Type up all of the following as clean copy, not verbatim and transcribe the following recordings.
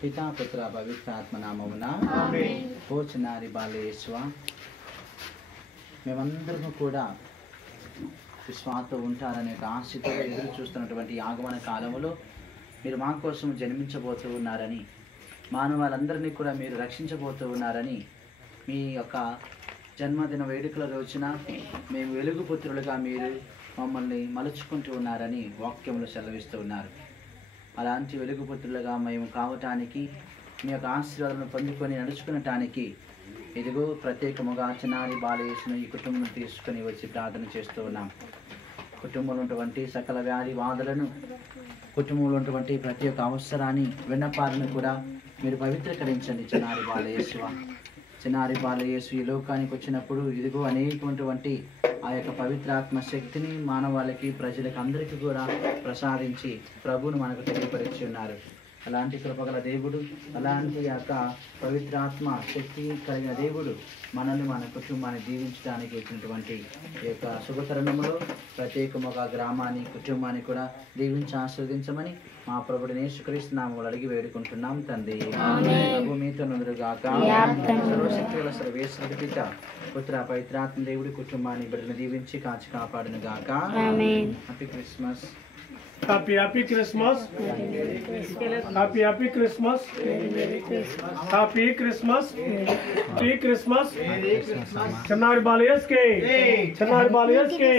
పితా పుత్ర పవిత్రాత్మ నామమున ఓ చిన్నారి బాలయేశ్వ, మేమందరము కూడా విశ్వాసంతో ఉంటారనే ఆశతో ఎదురు చూస్తున్నటువంటి ఆగమన కాలంలో మీరు మా కోసం జన్మించబోతూ ఉన్నారని, మానవాళ్ళందరినీ కూడా మీరు రక్షించబోతూ ఉన్నారని, మీ యొక్క జన్మదిన వేడుకల రోజున మేము వెలుగు పుత్రులుగా మీరు మమ్మల్ని మలుచుకుంటూ ఉన్నారని వాక్యములు సెలవిస్తూ ఉన్నారు. అలాంటి వెలుగుపుత్రులుగా మేము కావటానికి, మీ యొక్క ఆశీర్వాదాలను పొందుకొని నడుచుకునటానికి ఇదిగో ప్రత్యేకముగా చిన్నారి బాలయేశ్వను ఈ కుటుంబం తీసుకుని వచ్చి ప్రార్థన చేస్తూ ఉన్నాం. కుటుంబంలో ఉన్నటువంటి సకల వ్యాధి బాధలను, కుటుంబంలో ఉన్నటువంటి ప్రతి ఒక్క అవసరాన్ని, విన్నపాలను కూడా మీరు పవిత్రీకరించండి. చిన్నారి బాలయేశ్వ, చిన్నారి బాలయేశ్వ ఈ లోకానికి వచ్చినప్పుడు ఇదిగో అనేకమైనటువంటి ఆ యొక్క పవిత్రాత్మ శక్తిని మానవాళికి, ప్రజలకు అందరికీ కూడా ప్రసాదించి ప్రభువును మనకు తెలియపరిచి ఉన్నారు. అలాంటి కృపగల దేవుడు, అలాంటి యొక్క పవిత్రాత్మ శక్తి కలిగిన దేవుడు మనల్ని మన కుటుంబాన్ని దీవించడానికి వచ్చినటువంటి ఈ యొక్క శుభతరుణంలో ప్రత్యేకముగా గ్రామాన్ని కుటుంబాన్ని కూడా దీవించి ఆస్వాదించమని మా ప్రభుడిని యేసుక్రీస్తు నామములో అడిగి వేడుకుంటున్నాం తండ్రి. ప్రభు మీతో నుండుగాక. సర్వశక్తుల సర్వేశ్వరుడి పిత పుత్ర పవిత్రాత్మ దేవుడి కుటుంబాన్ని బిడ్డను దీవించి కాచి కాపాడును గాక. Happy Christmas. Happy Christmas. Happy Christmas. Happy Christmas. Happy Christmas. Chennai Balias ke. Chennai Balias ke.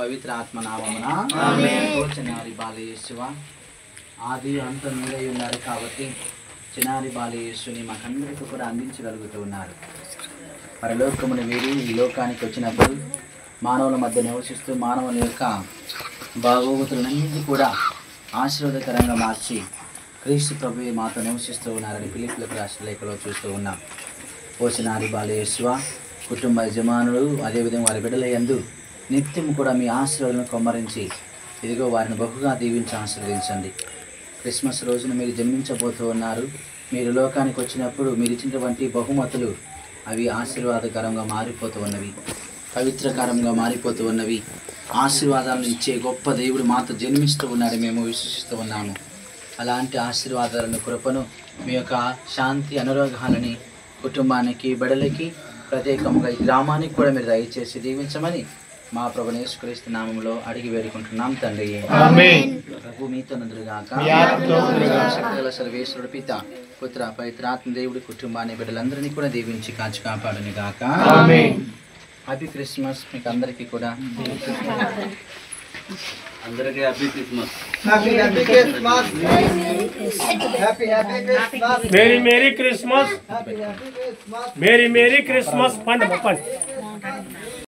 పవిత్ర ఆత్మ నామమున చిన్నారి బాలయేసువ ఆది అంతం మీరై ఉన్నారు కాబట్టి చిన్నారి బాలయేసుని మాకందరికీ కూడా అందించగలుగుతూ ఉన్నారు. పరలోకమును వీరి ఈ లోకానికి వచ్చినప్పుడు మానవుల మధ్య నివసిస్తూ మానవుల యొక్క బాగోగుతులన్నింటినీ కూడా ఆశీర్వాదకరంగా మార్చి క్రీస్తు ప్రభువే మాతో నివసిస్తూ ఉన్నారని ఫిలిప్పీయులకు రాసిన లేఖలో చూస్తూ ఉన్నాం. ఓ చిన్నారి బాలయేసువ కుటుంబ యజమానులు అదేవిధంగా వారి బిడ్డల యందు నిత్యం కూడా మీ ఆశీర్వాదాలను కొమ్మరించి ఇదిగో వారిని బహుగా దీవించి ఆశీర్వదించండి. క్రిస్మస్ రోజున మీరు జన్మించబోతూ ఉన్నారు. మీరు లోకానికి వచ్చినప్పుడు మీరు ఇచ్చినటువంటి బహుమతులు అవి ఆశీర్వాదకరంగా మారిపోతూ ఉన్నవి, పవిత్రకరంగా మారిపోతూ ఉన్నవి. ఆశీర్వాదాలను ఇచ్చే గొప్ప దేవుడు మాతో జన్మిస్తూ ఉన్నాడు, మేము విశ్వసిస్తూ ఉన్నాము. అలాంటి ఆశీర్వాదాలను కృపను మీ యొక్క శాంతి అనురోగాలని కుటుంబానికి బిడ్డలకి ప్రత్యేకముగా ఈ గ్రామానికి కూడా మీరు దయచేసి దీవించమని మా ప్రభువైన యేసుక్రీస్తు నామములో అడిగి వేడుకుంటున్నాం తండ్రి. ప్రభు మీతో నందురుగాక. సకల సర్వేశ్వరుడు పిత పుత్ర పవిత్రాత్మ దేవుడి కుటుంబాన్ని బిడ్డలందరినీ కూడా దీవించి కాచి కాపాడును గాక. హ్యాపీ క్రిస్మస్ మీకు అందరికీ కూడా. అందరికీ happy Christmas. Merry merry Christmas. Merry merry Christmas. పండు